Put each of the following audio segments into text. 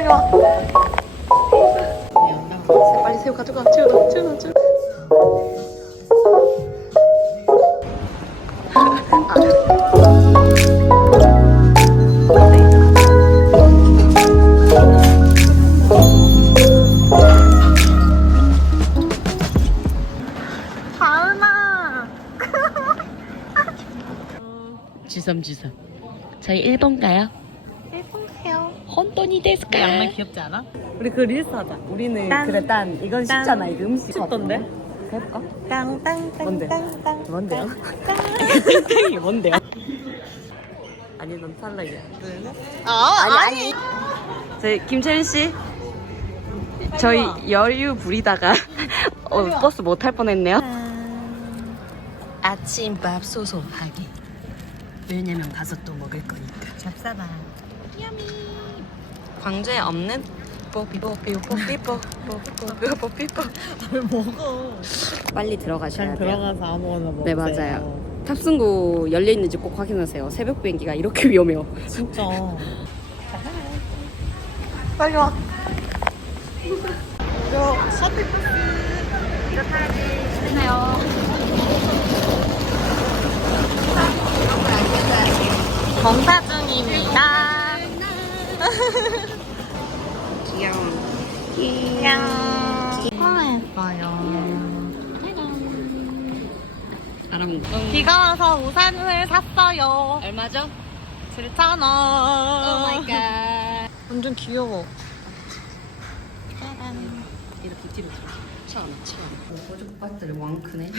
빨리 와. 빨리 새우 가져가. 채우다, 채우다. 다은아. 주섬주섬. 저희 일본 가요. 예쁘 혼돈이 데스까? 양말 귀엽지 않아? 우리 그 릴스 하자. 우리는 딴. 그래 딴 이건 딴. 쉽잖아 이거 음식. 쉽던데? 해볼까? 땅땅땅 뭔데? 땅땅 뭔데요? 땅이 뭔데요? 아니 넌 탈락이야. 아 아니 아니. 저희 김채린 씨. 저희 여유 부리다가 어, 버스 못 탈 뻔했네요. 아침밥 소소하게. 왜냐면 가서 또 먹을 거니까. 잡사봐 광주에 없는 뽀삐뽀삐 뽀삐뽀 뽀삐뽀 뽀삐뽀 뭘 먹어 빨리 들어가셔야 잘 돼요. 들어가서 아무거나 먹으세요 네 맞아요. 탑승구 열려 있는지 꼭 확인하세요. 새벽 비행기가 이렇게 위험해요. 진짜 빨리 와. 이거 셔틀버스 검사 중입니다 귀여워. 귀여워 알아먹고. 비가 와서 우산을 샀어요 얼마죠? 7,000원 오 마이 갓. 완전 귀여워 이렇게 뒤로 들어. 천 원, 천 원. 호주박들 왕 크네.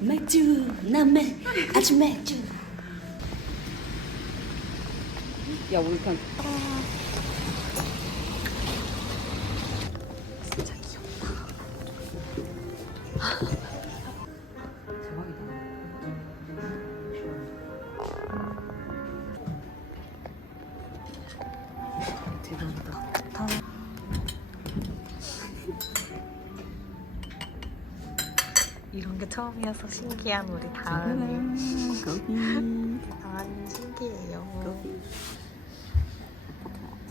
맥주, 남매, 아주 맥주. 야, 우리 편. 진짜 귀엽다. 대박이다. 대박이다. 이런 게 처음이어서 신기한 우리 다은이 다은이 신기해요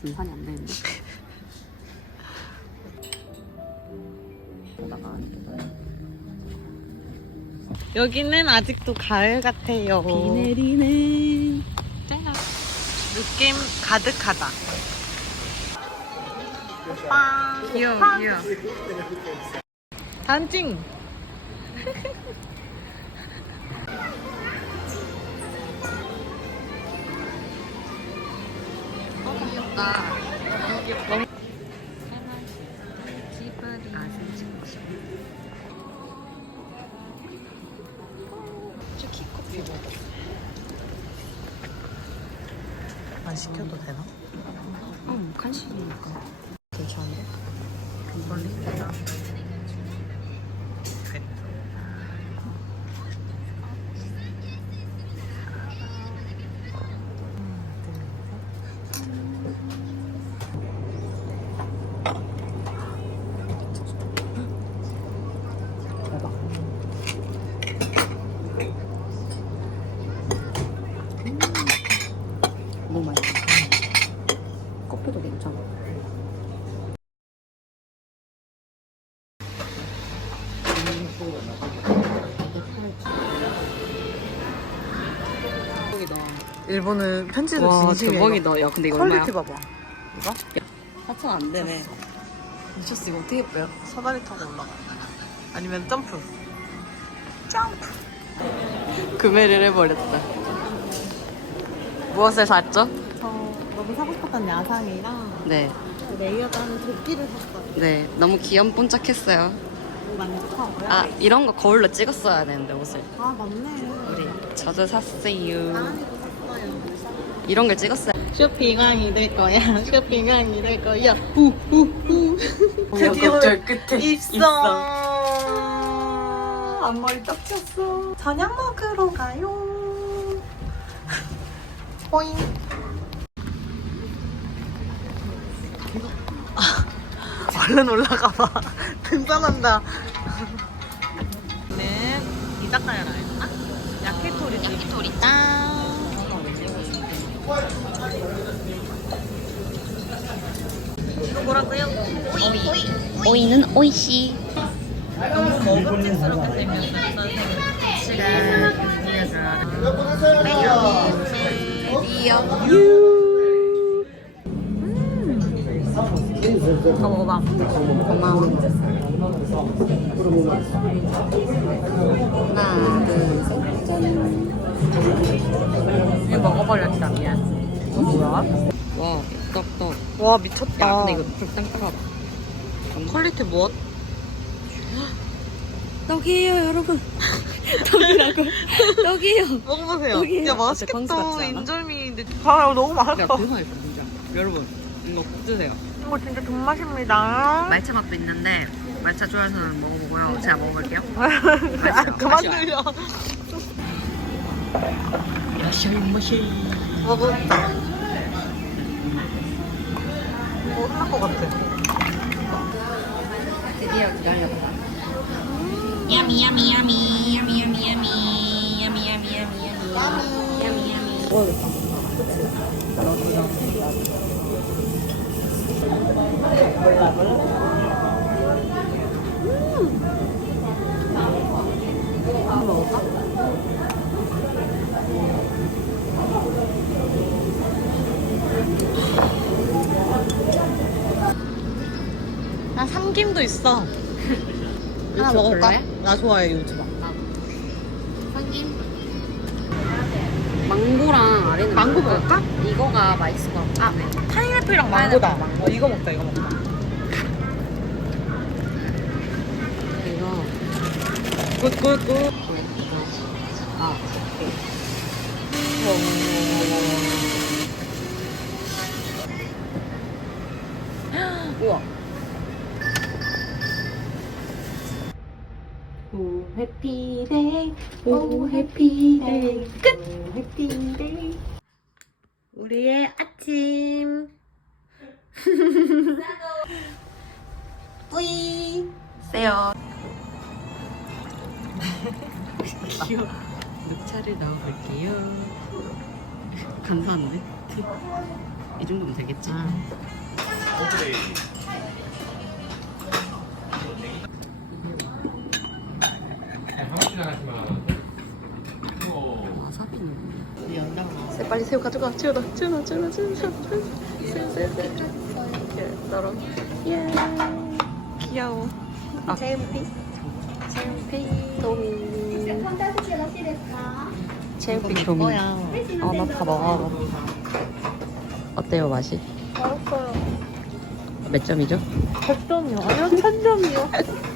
분산이 안 되는데. 보다가 여기는 아직도 가을 같아요 비 내리네. 느낌 가득하다 귀여워, 귀여워. 단찡 귀엽다. 너무 아, 진짜 맛있어. 키커피 먹어 안 시켜도 되나? 응, 간식이니까. 괜찮은데? 멀리? 너무 맛있어. 커피도 괜찮아. 대박이다. 일본은 편지도 와, 진심이야 대박이다. 야, 근데 이거 얼마야? 퀄리티 봐봐 이거? 4천 안 되네. 미쳤어. 이거 어떻게 빼요? 사다리 타고 올라가 아니면 점프 점프 구매를 해버렸다. 무엇을 샀죠? 저 너무 사고 싶었던 야상이랑 네. 레이어드 하는 조끼를 샀어요 네. 너무 귀염뽀짝했어요. 아, 이런 거 거울로 찍었어야 되는데, 옷을. 아 맞네. 우리. 저도 샀어요. 이런 걸 찍었어요. 쇼핑왕이 될 거야. 쇼핑왕이 될 거야. 후후후. 드디어 끝에. 입성. 앞머리 떡 쳤어. 저녁 먹으러 가요. 아, 얼른 올라가 봐 등산한다. 는 이자카야라 했나? 야키토리 야키토리. 짠 뭐라고요? 오이. 오이. 오이는 오이씨. 너무 먹음직스럽게 생겼어요 더 먹어봐 고마워. 하나, 둘, 셋. 이거 먹어버렸다 미안 와, 떡떡. 와 미쳤다 야, 근데 이거 불 따가 퀄리티 무엇? 떡이에요, 여러분. 떡이라고. 떡이에요. 먹어보세요 여기 야 맛있겠다? 인절미인데 아 너무 야, 맛있어 그거 맛있어, 진짜. 여러분, 이거 드세요. 이거 진짜 돈맛입니다 말차 맛도 있는데, 말차 사람 먹어보고요. 제가 먹어볼게요. 아 그만 맛있어요. 들려 마셔, 마셔. 먹었다 뭐 끝날 것 같아 드디어 기다렸다. Yummy, yummy, yummy, yummy, yummy, yummy, yummy, yummy, yummy, yummy, yummy, yummy. 나 삼김도 있어 하나 먹을까? 나 좋아해 요즘 망고랑 아래는 망고? 먹을까? 이거가 맛있을 것 같아. 아, 파인애플이랑 망고다 어, 이거 먹자 이거 먹자 이거. 굿굿굿 아, 우와. 해피데이. 오 해피데이. 끝! 해피데이. 우리의 아침. 뿌이. 세요. 귀여워. 녹차를 넣어볼게요. 감사한데? 이 정도면 되겠지? 와사비는 새 새우 가져가. 채우다 채우다 채우다 채우다 채우다 새우 새우 예. 귀여워. 아. 채우피. 채우피. 도미. 채우피 도미. 어나 다 먹어 어때요 맛이? 맛있어요. 몇 점이죠? 100점이요. 아니요 1000점이요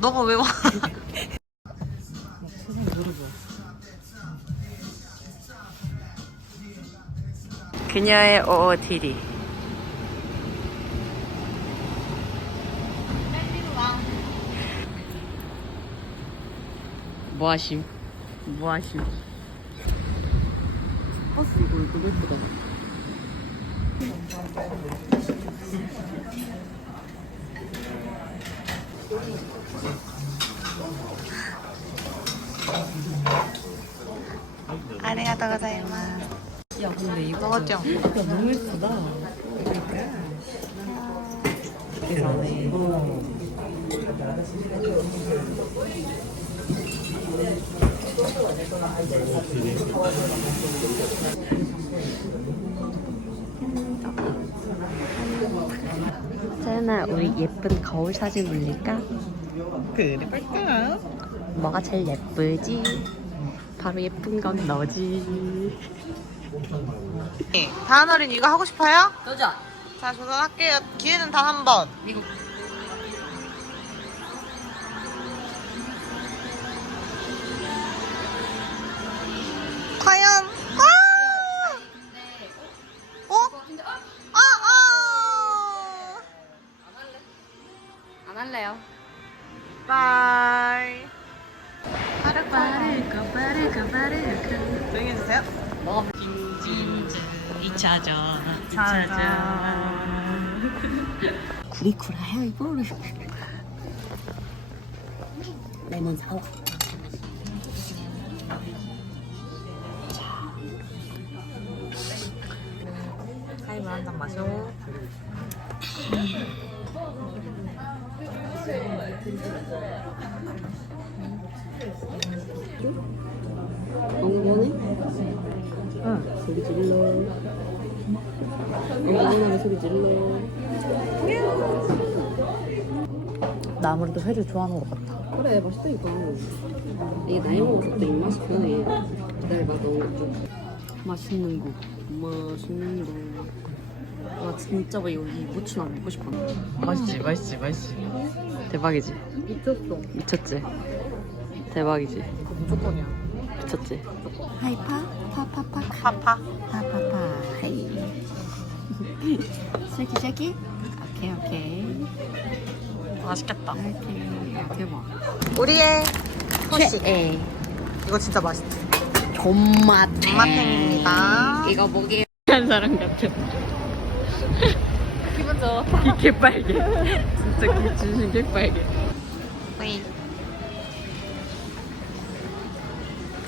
너가 왜 와? 그녀의 OOTD 뭐하심? 뭐하심? 버스 이거 너무 예쁘다 고자이마스 야 근데 이거 먹었죠? 야 너무 예쁘다 대단해 세연아 우리 예쁜 거울 사진 올릴까? 그래 볼까? 뭐가 제일 예쁘지? 바로 예쁜 건 너지 다은 어린 이거 하고 싶어요? 도전! 자 도전할게요 기회는 단 한번 이거 아리쿠라 해이거를 레몬 사와 하이브 한잔 마셔 너무 변해? 응. 저기 질러. 소리 질러. 나 아무래도 회를 좋아하는 것 같아. 그래 맛있다 이거. 이게 나이 먹어서 또 입맛이 변해. 기다려봐 너. 맛있는 거. 맛있는 거. 와 진짜 왜 여기 무침나 먹고 싶어. 맛있지, 맛있지, 맛있지. 대박이지. 미쳤어. 미쳤지. 대박이지. 무조건이야. 미쳤지. 하이파 파파파 파파. 쉐키 쉐키. 오케이 오케이. 맛있겠다. 오케이. 야, 대박. 우리의 토시. 에 이거 진짜 맛있지. 존맛. 존맛탱입니다. 이거 뭐게? 한 사람 같아. 기분 좋아. 귀 개빨개. 진짜 귀 진심 개빨개.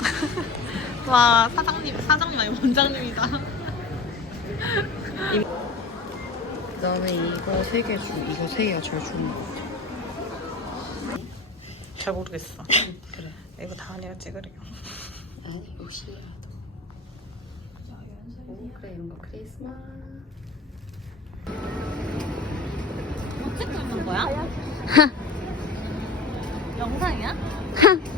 와 사장님 사장님 아니 원장님이다. 나는 이거 세 개 주. 이거 세 개가 제일 좋은 거 같아. 잘 모르겠어. 그래. 이거 다은이가 찍으래요. 아니 옷이라도. 오 그래 이런 거 크리스마스. 찍는 거야? 영상이야?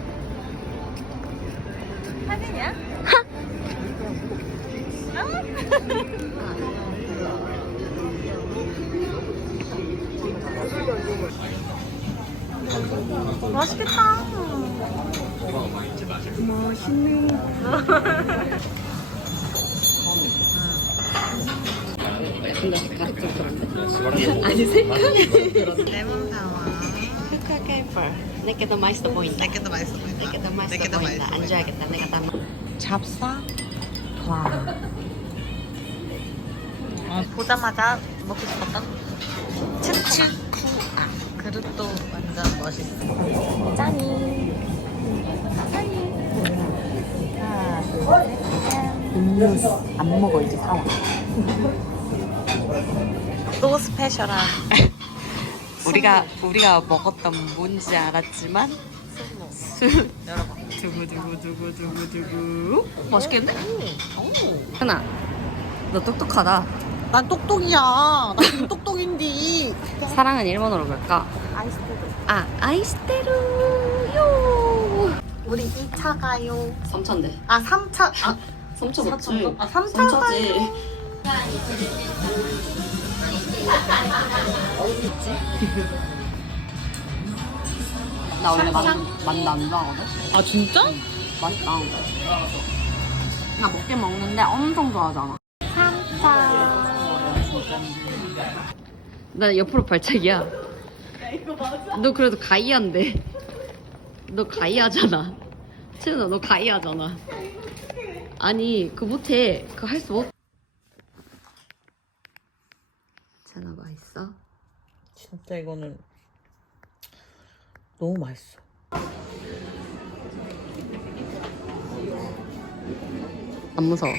맛있겠다. 그런데? 아니 색깔이 레몬 깔빨 내게 더 맛있어 보인다 내게 더 맛있어 보인다. 내게 더 맛있어 보인다 앉아야겠다 내가 다 먹- 잡사. 와. 어, 보자마자 먹고 싶었던 츠츠쿠. 아, 그릇도 완전 멋있어. 짠이. 음료수 안 먹어 이제 사와 또 스페셜한 우리가 우리가 먹었던 뭔지 알았지만 술 여러분. 두구 두구 두구 두구 두구 맛있겠네? 하나 너 똑똑하다 난 똑똑이야. 난 똑똑인디. 사랑은 일본어로 뭘까? 아이스테루. 아 아이스테루요 우리 2차 가요. 3차인데 아, 3차. 아, 3차 맞지? 아, 3차 가요. 나 원래 맛, 맛안 좋아하거든? 아 진짜? 맛있다 나 먹긴 먹는데 엄청 좋아하잖아 나 옆으로 발차기야 너 그래도 가이한데 너 가이하잖아 채은아 너 가이하잖아 아니 그거 못해 그거 할수 없... 채은아 맛있어? 진짜 이거는 너무 맛있어. 안 무서워